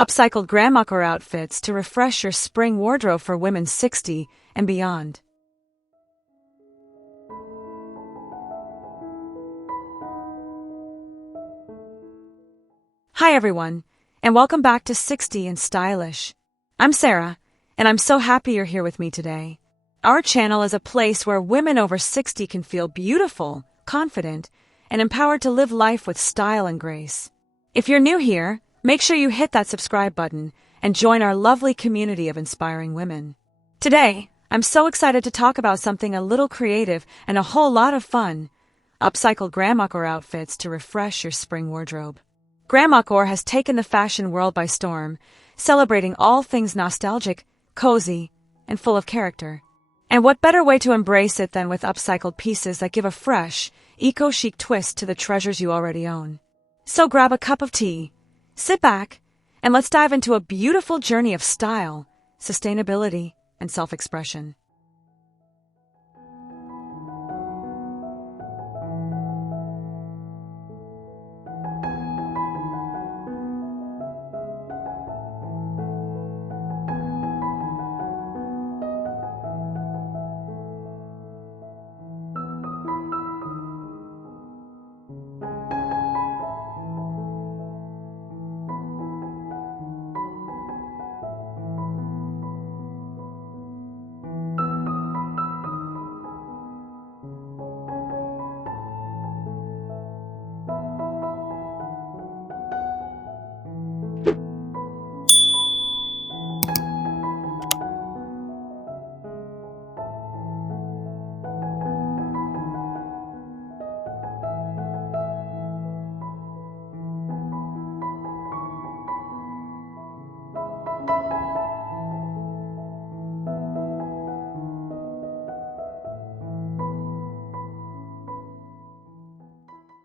Upcycled Grandmacore outfits to refresh your spring wardrobe for women 60 and beyond. Hi everyone, and welcome back to 60 and Stylish. I'm Sarah, and I'm so happy you're here with me today. Our channel is a place where women over 60 can feel beautiful, confident, and empowered to live life with style and grace. If you're new here, make sure you hit that subscribe button and join our lovely community of inspiring women. Today, I'm so excited to talk about something a little creative and a whole lot of fun: upcycled grandmacore outfits to refresh your spring wardrobe. Grandmacore has taken the fashion world by storm, celebrating all things nostalgic, cozy, and full of character. And what better way to embrace it than with upcycled pieces that give a fresh, eco-chic twist to the treasures you already own. So grab a cup of tea, sit back, and let's dive into a beautiful journey of style, sustainability, and self-expression.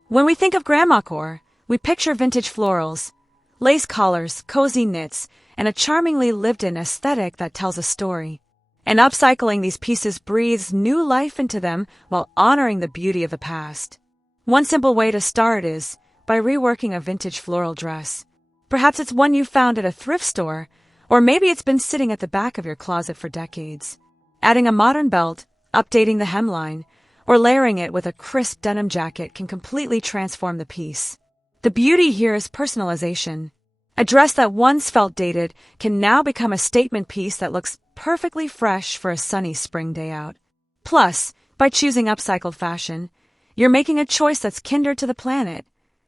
When we think of grandmacore, we picture vintage florals, lace collars, cozy knits, and a charmingly lived-in aesthetic that tells a story. And upcycling these pieces breathes new life into them while honoring the beauty of the past. One simple way to start is by reworking a vintage floral dress. Perhaps it's one you found at a thrift store, or maybe it's been sitting at the back of your closet for decades. Adding a modern belt, updating the hemline, or layering it with a crisp denim jacket can completely transform the piece. The beauty here is personalization. A dress that once felt dated can now become a statement piece that looks perfectly fresh for a sunny spring day out. Plus, by choosing upcycled fashion, you're making a choice that's kinder to the planet,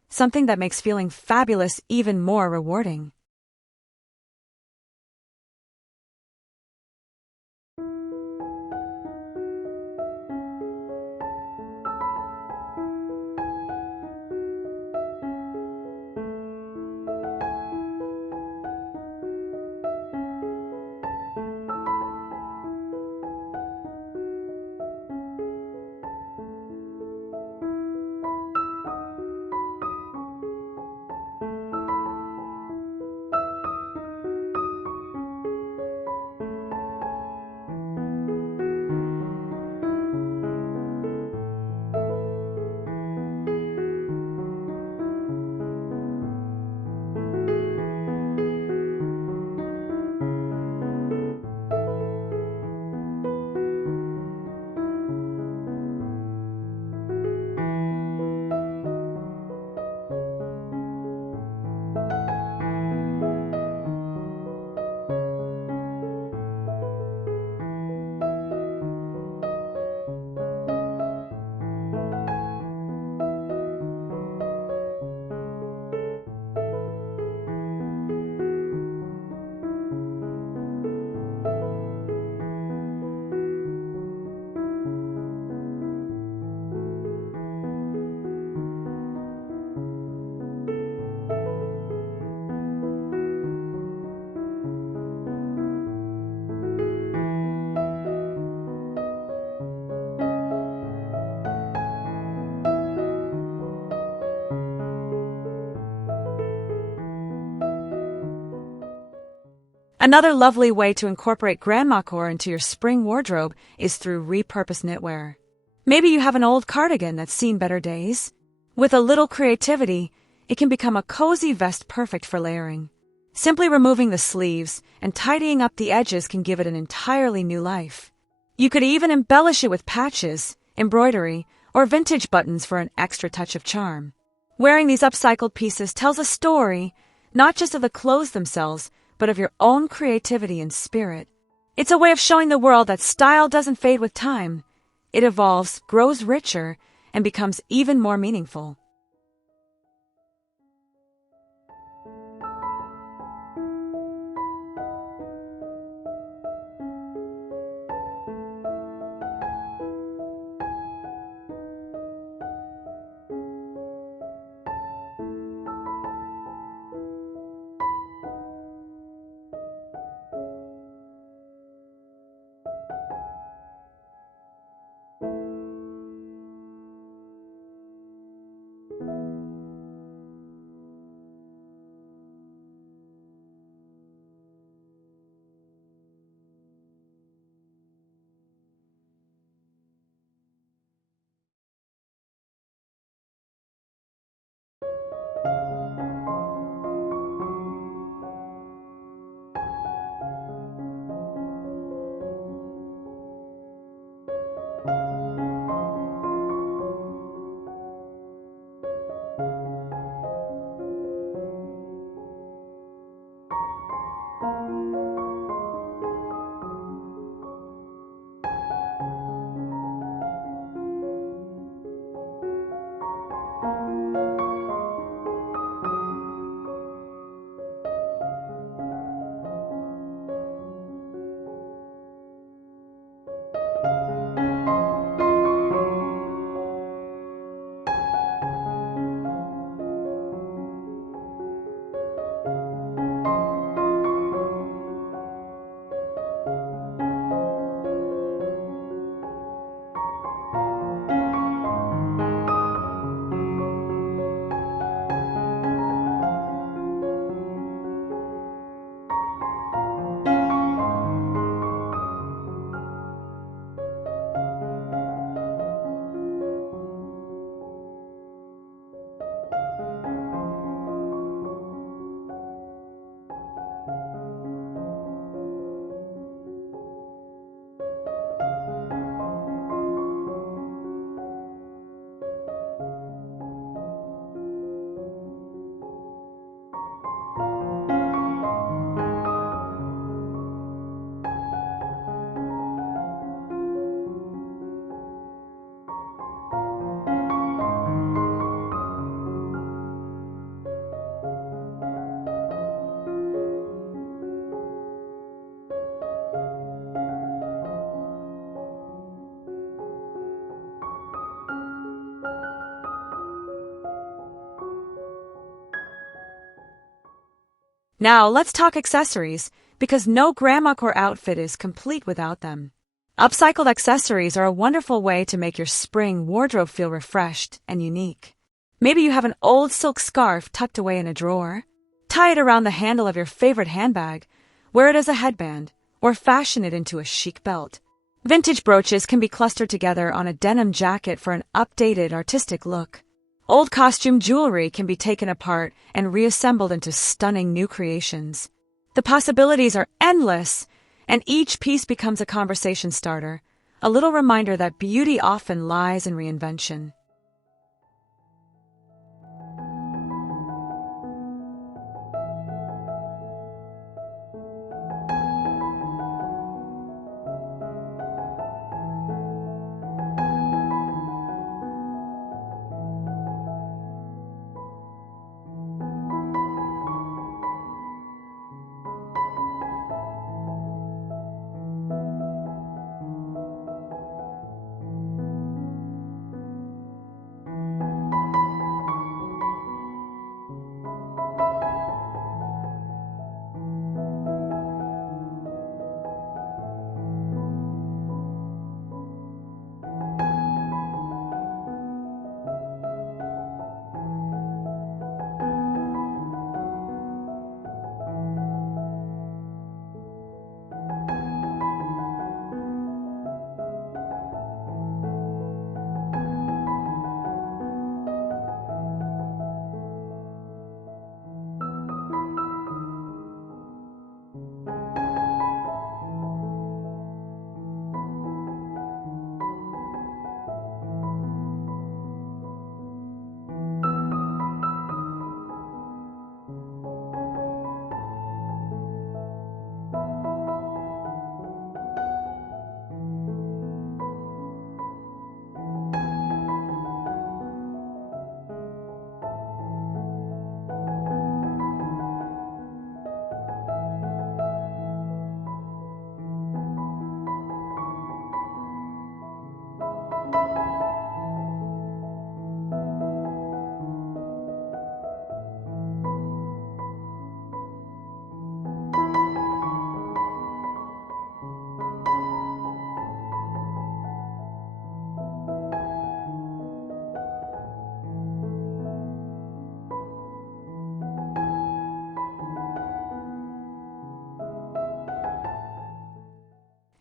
something that makes feeling fabulous even more rewarding. Another lovely way to incorporate grandmacore into your spring wardrobe is through repurposed knitwear. Maybe you have an old cardigan that's seen better days. With a little creativity, it can become a cozy vest perfect for layering. Simply removing the sleeves and tidying up the edges can give it an entirely new life. You could even embellish it with patches, embroidery, or vintage buttons for an extra touch of charm. Wearing these upcycled pieces tells a story, not just of the clothes themselves, but of your own creativity and spirit. It's a way of showing the world that style doesn't fade with time. It evolves, grows richer, and becomes even more meaningful. Now, let's talk accessories, because no grandmacore outfit is complete without them. Upcycled accessories are a wonderful way to make your spring wardrobe feel refreshed and unique. Maybe you have an old silk scarf tucked away in a drawer. Tie it around the handle of your favorite handbag, wear it as a headband, or fashion it into a chic belt. Vintage brooches can be clustered together on a denim jacket for an updated artistic look. Old costume jewelry can be taken apart and reassembled into stunning new creations. The possibilities are endless, and each piece becomes a conversation starter, a little reminder that beauty often lies in reinvention.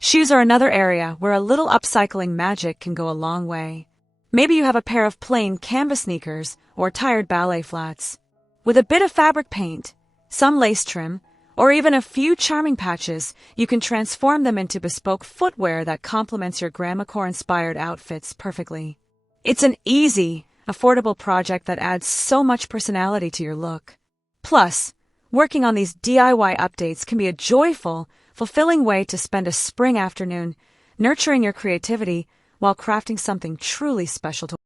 Shoes are another area where a little upcycling magic can go a long way. Maybe you have a pair of plain canvas sneakers or tired ballet flats. With a bit of fabric paint, some lace trim, or even a few charming patches, you can transform them into bespoke footwear that complements your Grandmacore-inspired outfits perfectly. It's an easy, affordable project that adds so much personality to your look. Plus, working on these DIY updates can be a joyful, fulfilling way to spend a spring afternoon, nurturing your creativity while crafting something truly special to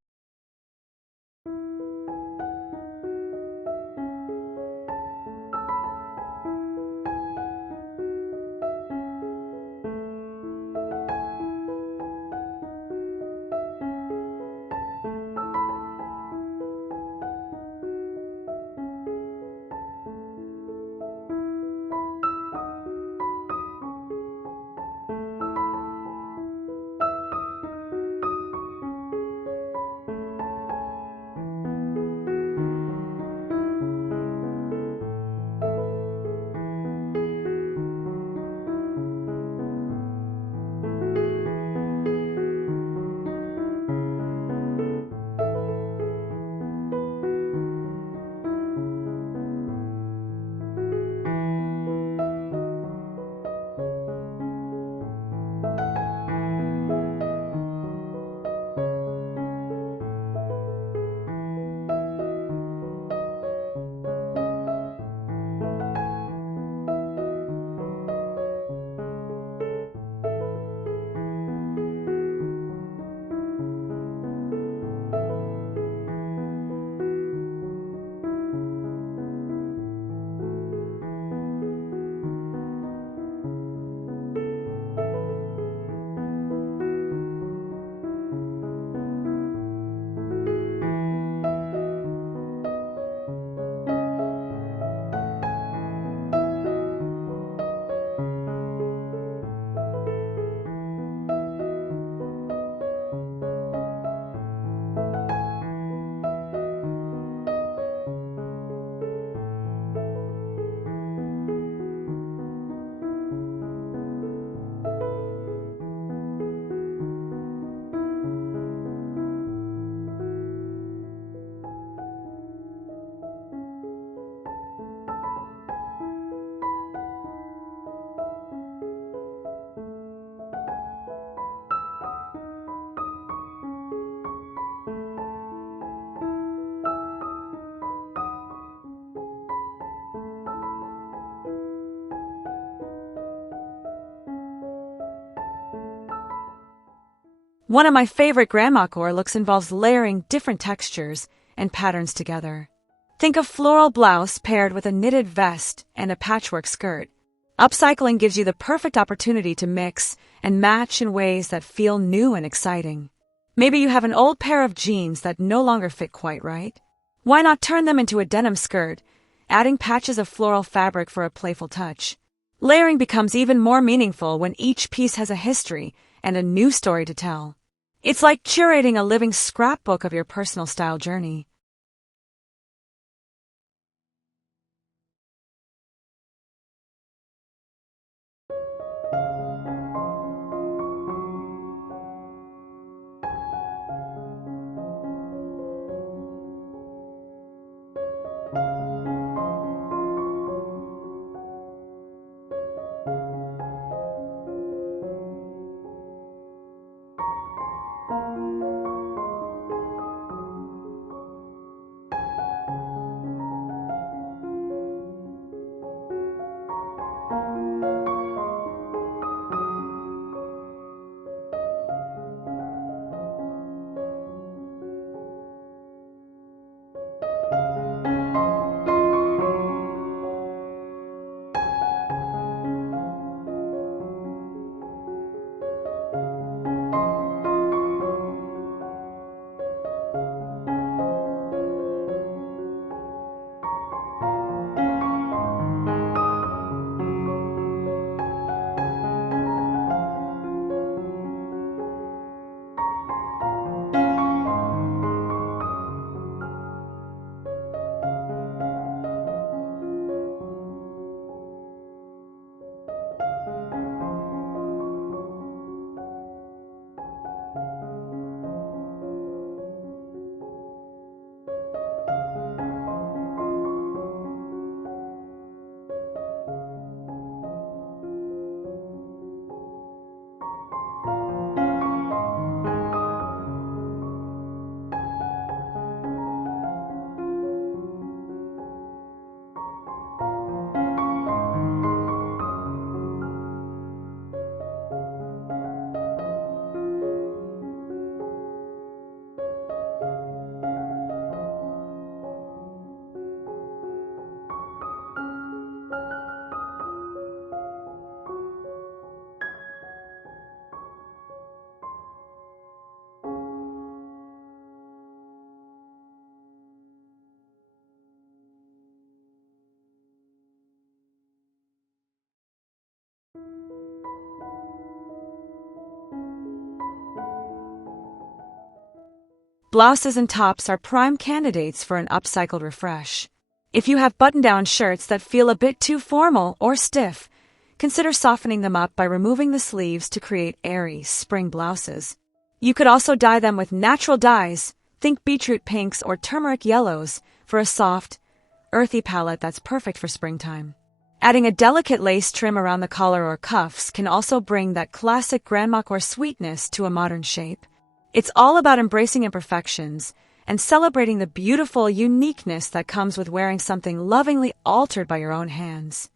One of my favorite Grandmacore looks involves layering different textures and patterns together. Think of floral blouse paired with a knitted vest and a patchwork skirt. Upcycling gives you the perfect opportunity to mix and match in ways that feel new and exciting. Maybe you have an old pair of jeans that no longer fit quite right. Why not turn them into a denim skirt, adding patches of floral fabric for a playful touch? Layering becomes even more meaningful when each piece has a history and a new story to tell. It's like curating a living scrapbook of your personal style journey. blouses and tops are prime candidates for an upcycled refresh. If you have button-down shirts that feel a bit too formal or stiff, consider softening them up by removing the sleeves to create airy spring blouses. You could also dye them with natural dyes, think beetroot pinks or turmeric yellows, for a soft, earthy palette that's perfect for springtime. Adding a delicate lace trim around the collar or cuffs can also bring that classic Grandmacore sweetness to a modern shape. It's all about embracing imperfections and celebrating the beautiful uniqueness that comes with wearing something lovingly altered by your own hands.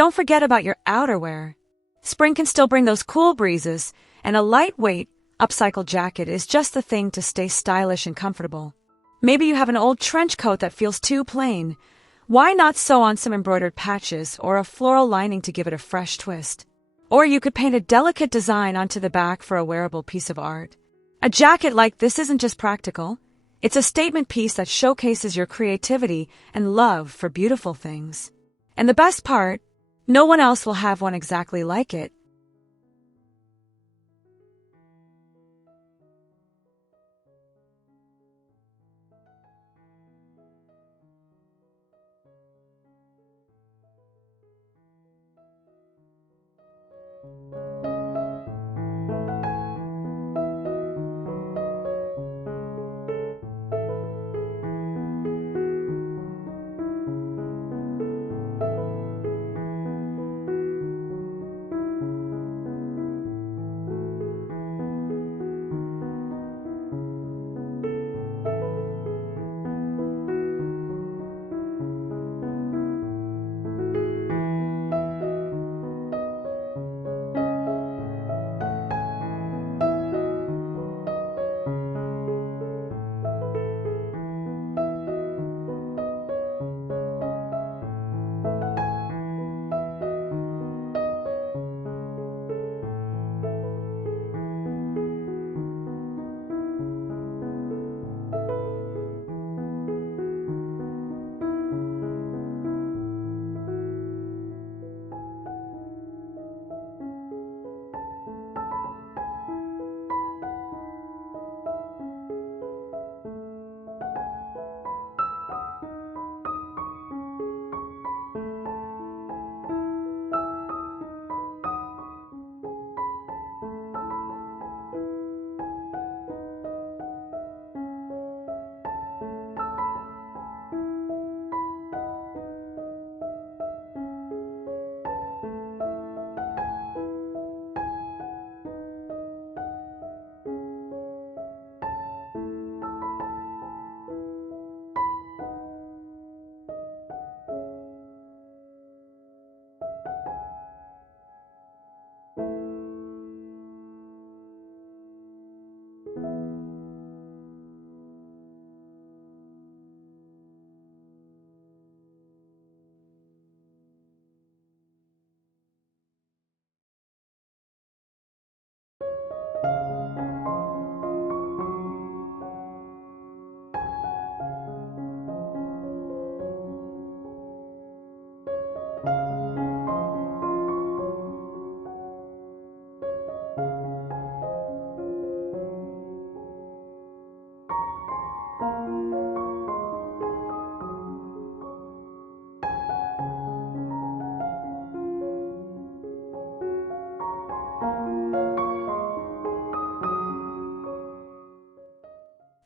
Don't forget about your outerwear. Spring can still bring those cool breezes, and a lightweight, upcycled jacket is just the thing to stay stylish and comfortable. Maybe you have an old trench coat that feels too plain. Why not sew on some embroidered patches or a floral lining to give it a fresh twist? Or you could paint a delicate design onto the back for a wearable piece of art. A jacket like this isn't just practical. It's a statement piece that showcases your creativity and love for beautiful things. And the best part, no one else will have one exactly like it.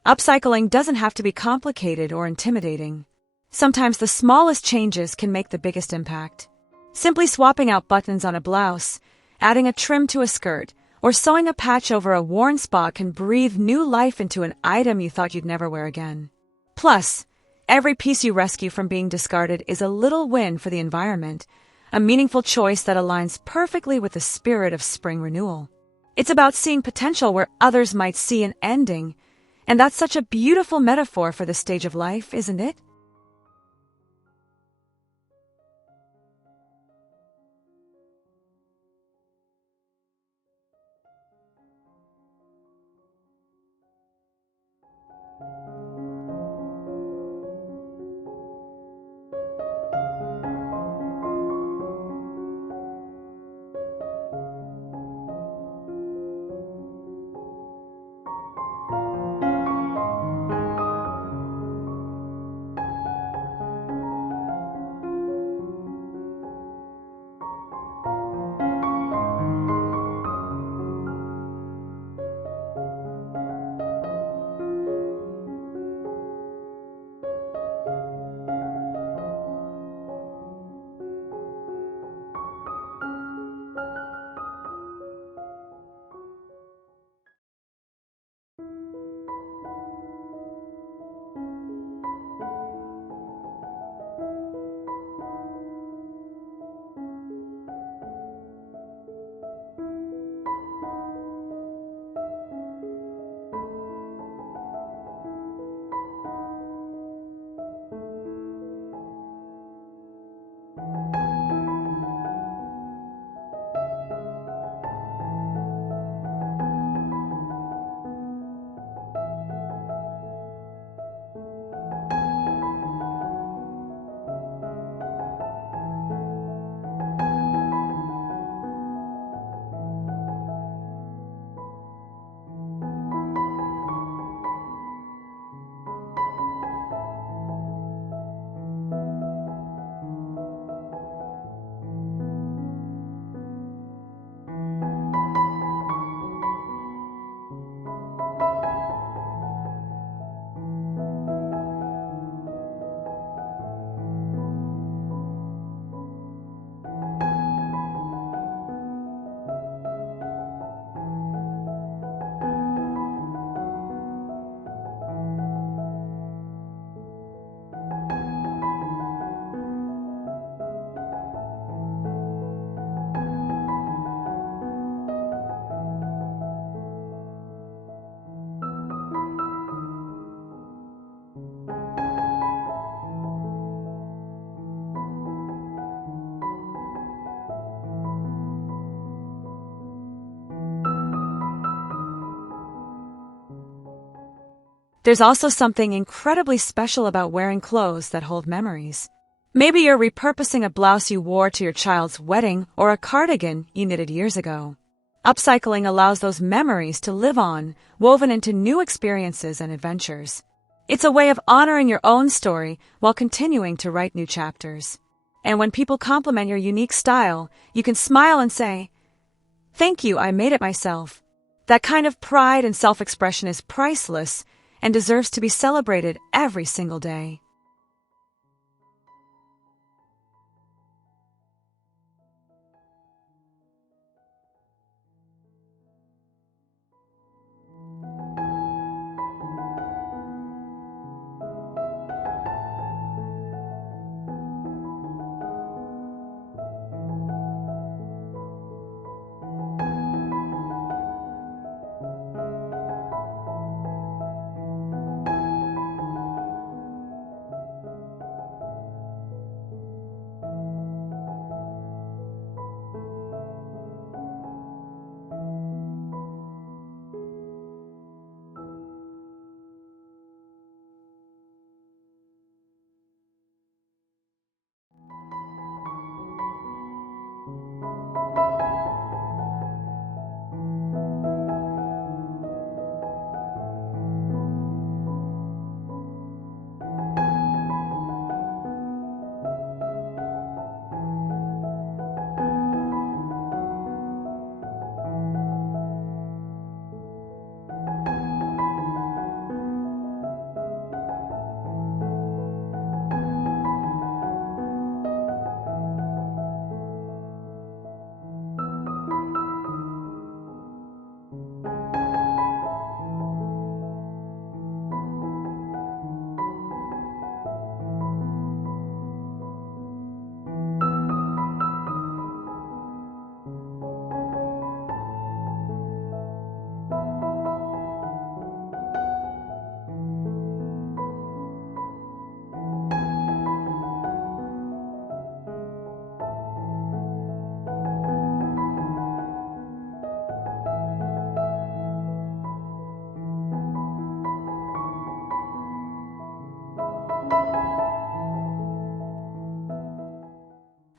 Upcycling doesn't have to be complicated or intimidating. Sometimes the smallest changes can make the biggest impact. Simply swapping out buttons on a blouse, adding a trim to a skirt, or sewing a patch over a worn spot can breathe new life into an item you thought you'd never wear again. Plus, every piece you rescue from being discarded is a little win for the environment, a meaningful choice that aligns perfectly with the spirit of spring renewal. It's about seeing potential where others might see an ending, and that's such a beautiful metaphor for the stage of life, isn't it? There's also something incredibly special about wearing clothes that hold memories. Maybe you're repurposing a blouse you wore to your child's wedding or a cardigan you knitted years ago. Upcycling allows those memories to live on, woven into new experiences and adventures. It's a way of honoring your own story while continuing to write new chapters. And when people compliment your unique style, you can smile and say, "Thank you, I made it myself." That kind of pride and self-expression is priceless and deserves to be celebrated every single day.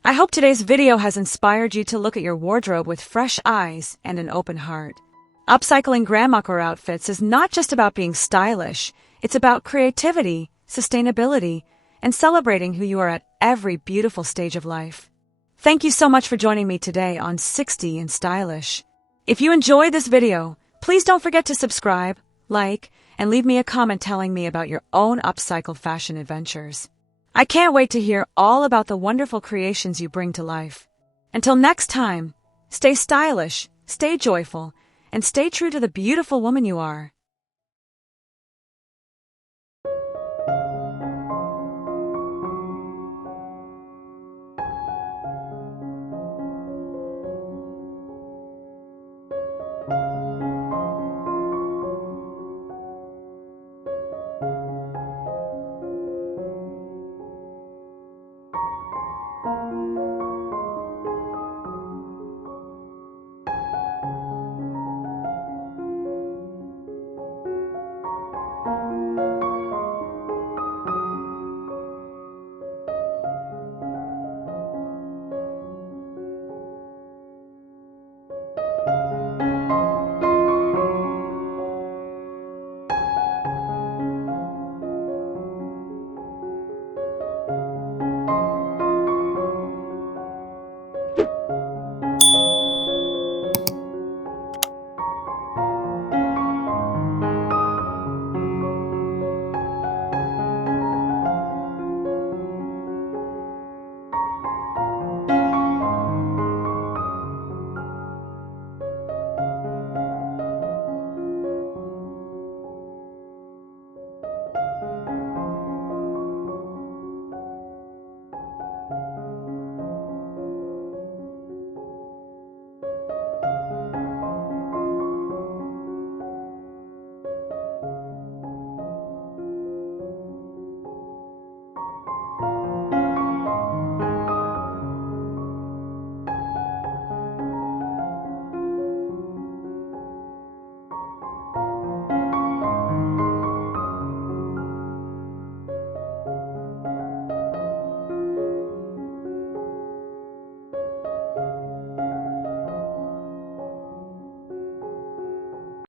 I hope today's video has inspired you to look at your wardrobe with fresh eyes and an open heart. Upcycling Grandmacore outfits is not just about being stylish, it's about creativity, sustainability, and celebrating who you are at every beautiful stage of life. Thank you so much for joining me today on 60 and Stylish. If you enjoyed this video, please don't forget to subscribe, like, and leave me a comment telling me about your own upcycled fashion adventures. I can't wait to hear all about the wonderful creations you bring to life. Until next time, stay stylish, stay joyful, and stay true to the beautiful woman you are.